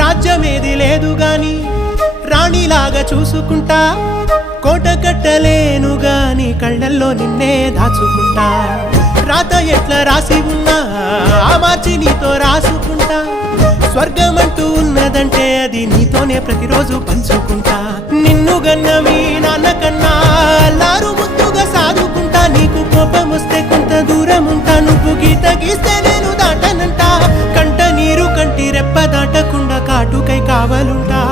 రాజ్యమేది లేదు గాని రాణిలాగా చూసుకుంటా, కోట కట్టలేను గాని కళ్ళల్లో నిన్నే దాచుకుంటా. రాత ఎట్లా రాసి ఉన్నా ఆ మార్చి నీతో రాసుకుంటా. స్వర్గమంటూ ఉన్నదంటే అది నీతోనే ప్రతిరోజు పంచుకుంటా. నిన్ను గన్న మీ నాన్న కన్నా అల్లారు ముద్దుగా సాదుకుంటా. నీకు కోపం వస్తే కొంత దూరం ఉంటా, నువ్వు గీత గీస్తే నేను దాటనంటా. కంట నీరు కంటి రెప్ప దాటకుండా కాటుకై కావలుంటా.